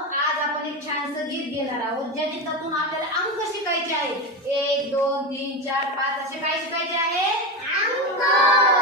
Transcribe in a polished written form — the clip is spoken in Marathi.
आज आपण एक छानसं गीत घेणार आहोत ज्या गीतातून आपल्याला अंक शिकायचे आहेत. 1 2 3 4 5 असे काय शिकायचे आहे? अंक.